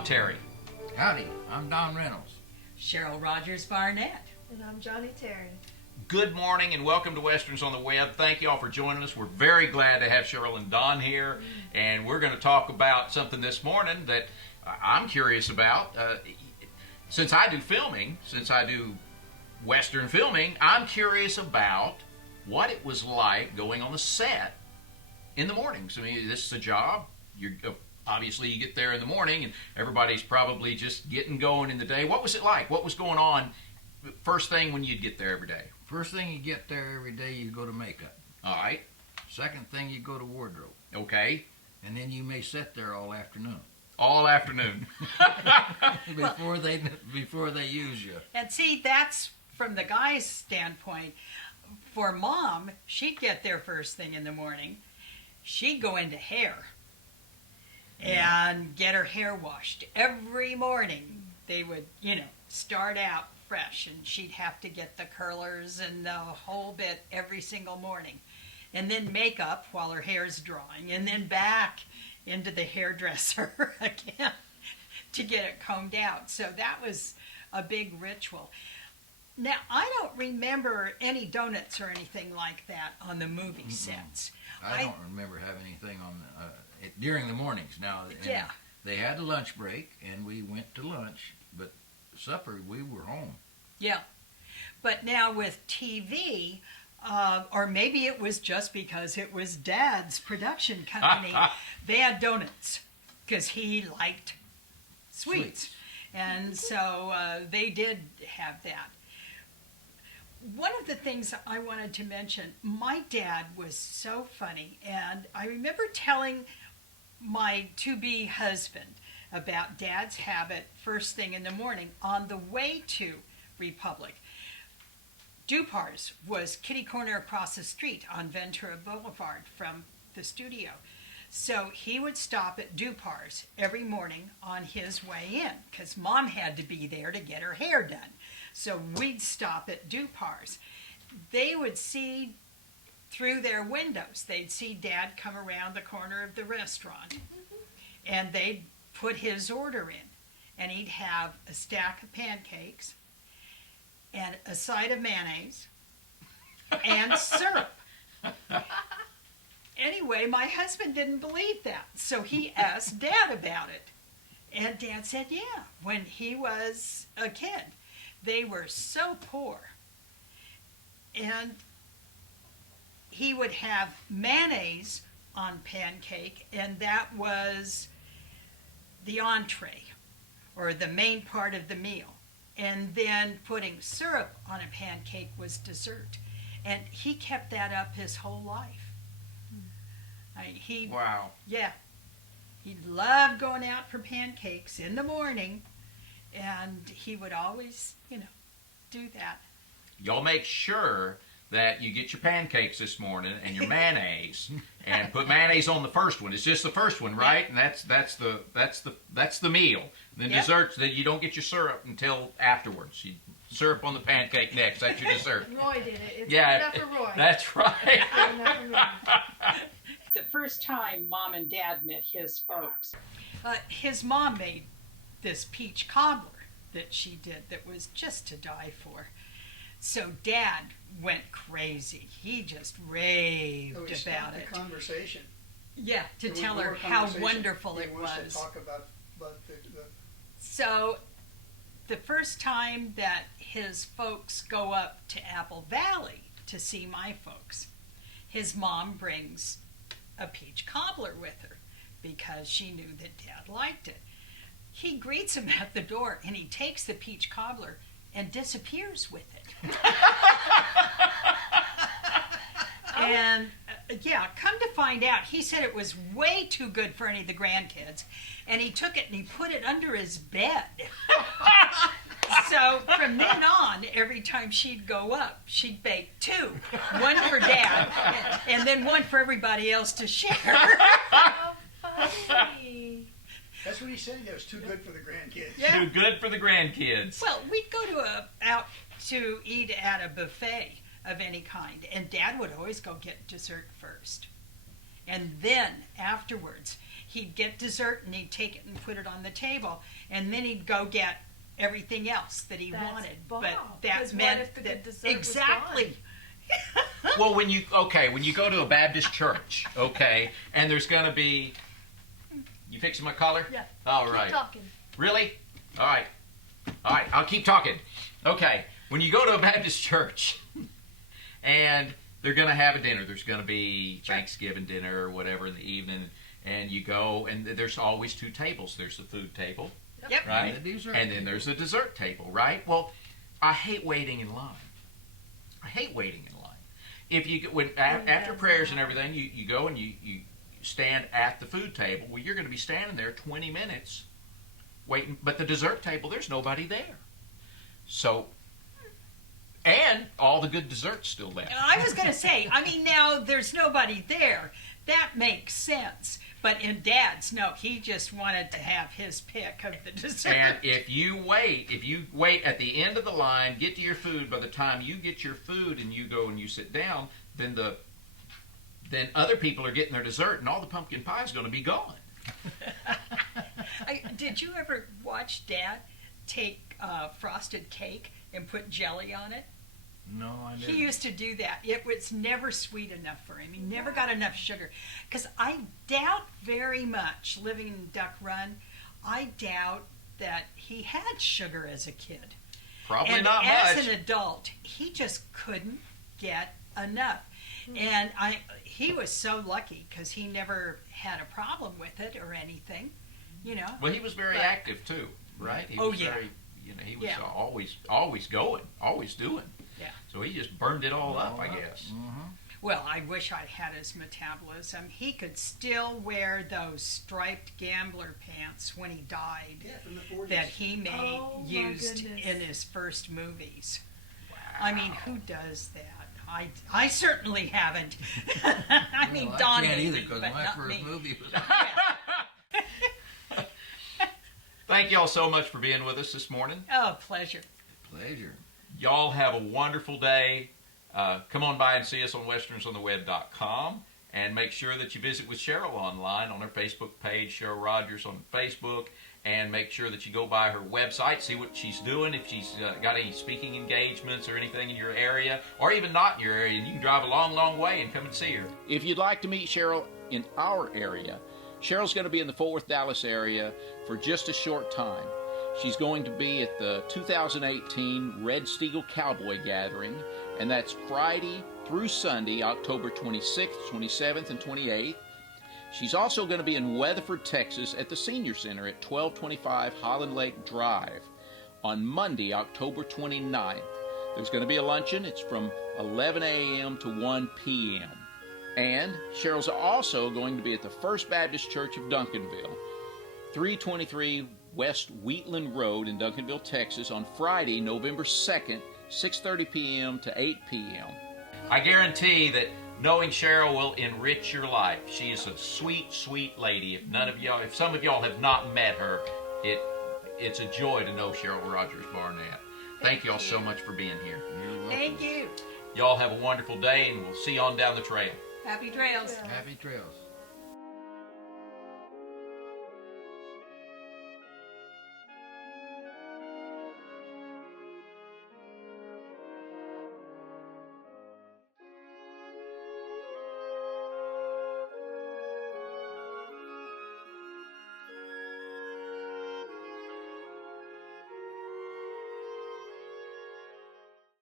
Bob Terry. Howdy, I'm Don Reynolds. Cheryl Rogers Barnett. And I'm Johnie Terry. Good morning and welcome to Westerns on the Web. Thank you all for joining us. We're very glad to have Cheryl and Don here, and we're going to talk about something this morning that I'm curious about. Since I do Western filming, I'm curious about what it was like going on the set in the mornings. I mean, this is a job. Obviously, you get there in the morning, and everybody's probably just getting going in the day. What was it like? What was going on first thing when you'd get there every day? First thing you get there every day, you go to makeup. All right. Second thing, you go to wardrobe. Okay. And then you may sit there all afternoon. All afternoon. before they use you. And see, that's from the guy's standpoint. For Mom, she'd get there first thing in the morning. She'd go into hair and get her hair washed. Every morning they would, start out fresh, and she'd have to get the curlers and the whole bit every single morning. And then makeup while her hair's drying, and then back into the hairdresser again to get it combed out. So that was a big ritual. Now, I don't remember any donuts or anything like that on the movie sets. I don't remember having anything on during the mornings. Now, yeah. They had a lunch break, and we went to lunch, but supper, we were home. Yeah. But now with TV, or maybe it was just because it was Dad's production company, they had donuts because he liked sweets. And so they did have that. One of the things I wanted to mention, my dad was so funny, and I remember telling my to-be husband about Dad's habit first thing in the morning on the way to Republic. Dupar's was kitty corner across the street on Ventura Boulevard from the studio. So he would stop at Dupar's every morning on his way in because Mom had to be there to get her hair done. So we'd stop at Dupar's. They would see through their windows. They'd see Dad come around the corner of the restaurant, and they'd put his order in, and he'd have a stack of pancakes and a side of mayonnaise and syrup. Anyway, my husband didn't believe that, so he asked Dad about it. And Dad said, yeah, when he was a kid, they were so poor. And he would have mayonnaise on pancake, and that was the entree, or the main part of the meal. And then putting syrup on a pancake was dessert. And he kept that up his whole life. Wow. Yeah. He loved going out for pancakes in the morning, and he would always, do that. Y'all make sure that you get your pancakes this morning and your mayonnaise, and put mayonnaise on the first one. It's just the first one, right? And that's the meal. Then desserts, that you don't get your syrup until afterwards. You syrup on the pancake next. That's your dessert. Roy did it. It's Yeah, enough for Roy. That's right. Enough for me. The first time Mom and Dad met his folks, his mom made this peach cobbler that she did that was just to die for. So Dad went crazy. He just raved about it. The conversation. Yeah, to There was tell her more how conversation. wonderful He it wants was. to talk about the So the first time that his folks go up to Apple Valley to see my folks, his mom brings a peach cobbler with her because she knew that Dad liked it. He greets him at the door, and he takes the peach cobbler and disappears with it. And come to find out, he said it was way too good for any of the grandkids, and he took it and he put it under his bed. So from then on, every time she'd go up, she'd bake two, one for Dad, and then one for everybody else to share. How funny. That's what he said. It was too good for the grandkids. Yeah. Too good for the grandkids. Well, we'd go out to eat at a buffet of any kind, and Dad would always go get dessert first. And then afterwards, he'd get dessert and he'd take it and put it on the table. And then he'd go get everything else that he That's wanted. bomb. But 'Cause that what meant if the that dessert was exactly. Well, when you go to a Baptist church, okay, and there's going to be, you fixing my collar? Yeah. All Keep right. talking. Really? All right. All right, I'll keep talking. Okay, when you go to a Baptist church and they're going to have a dinner, there's going to be Thanksgiving dinner or whatever in the evening, and you go, and there's always two tables. There's the food table, Yep. right? And the dessert And then there's the dessert table, right? Well, I hate waiting in line. I hate waiting in line. If you after prayers and everything, you go and you stand at the food table. Well, you're going to be standing there 20 minutes waiting, but the dessert table, there's nobody there. So, and all the good desserts still left. I was going to say, I mean, now there's nobody there. That makes sense. But in Dad's, no, he just wanted to have his pick of the dessert. And if you wait at the end of the line, get to your food, by the time you get your food and you go and you sit down, then other people are getting their dessert and all the pumpkin pie is going to be gone. Did you ever watch Dad take frosted cake and put jelly on it? No, I never. He used to do that. It was never sweet enough for him. He never got enough sugar. Because I doubt very much, living in Duck Run, I doubt that he had sugar as a kid. Probably And not as much. an adult, he just couldn't get enough. And he was so lucky because he never had a problem with it or anything, you know. Well, he was very But- active too, right? He Oh, was yeah. very, he was Yeah. always going, always doing. Yeah. So he just burned it all up, I guess. Mm-hmm. Well, I wish I had his metabolism. He could still wear those striped gambler pants when he died Yeah, from the 40s. that he Oh, my used goodness. in his first movies. I mean, who does that? I certainly haven't. I mean, Well, Don I can't maybe, either because but my not first me. movie was. Thank y'all so much for being with us this morning. Oh, pleasure. Pleasure. Y'all have a wonderful day. Come on by and see us on westernsontheweb.com, and make sure that you visit with Cheryl online on her Facebook page, Cheryl Rogers on Facebook, and make sure that you go by her website, see what she's doing, if she's got any speaking engagements or anything in your area, or even not in your area, and you can drive a long, long way and come and see her. If you'd like to meet Cheryl in our area, Cheryl's going to be in the Fort Worth, Dallas area for just a short time. She's going to be at the 2018 Red Steagall Cowboy Gathering, and that's Friday through Sunday, October 26th, 27th, and 28th. She's also going to be in Weatherford, Texas at the Senior Center at 1225 Holland Lake Drive on Monday, October 29th. There's going to be a luncheon. It's from 11 a.m. to 1 p.m. And Cheryl's also going to be at the First Baptist Church of Duncanville, 323 West Wheatland Road in Duncanville, Texas on Friday, November 2nd, 6:30 p.m. to 8 p.m. I guarantee that knowing Cheryl will enrich your life. She is a sweet, sweet lady. If some of y'all have not met her, it's a joy to know Cheryl Rogers Barnett. Thank y'all so much for being here. You're welcome. Thank you. Y'all have a wonderful day, and we'll see you on down the trail. Happy trails. Happy trails.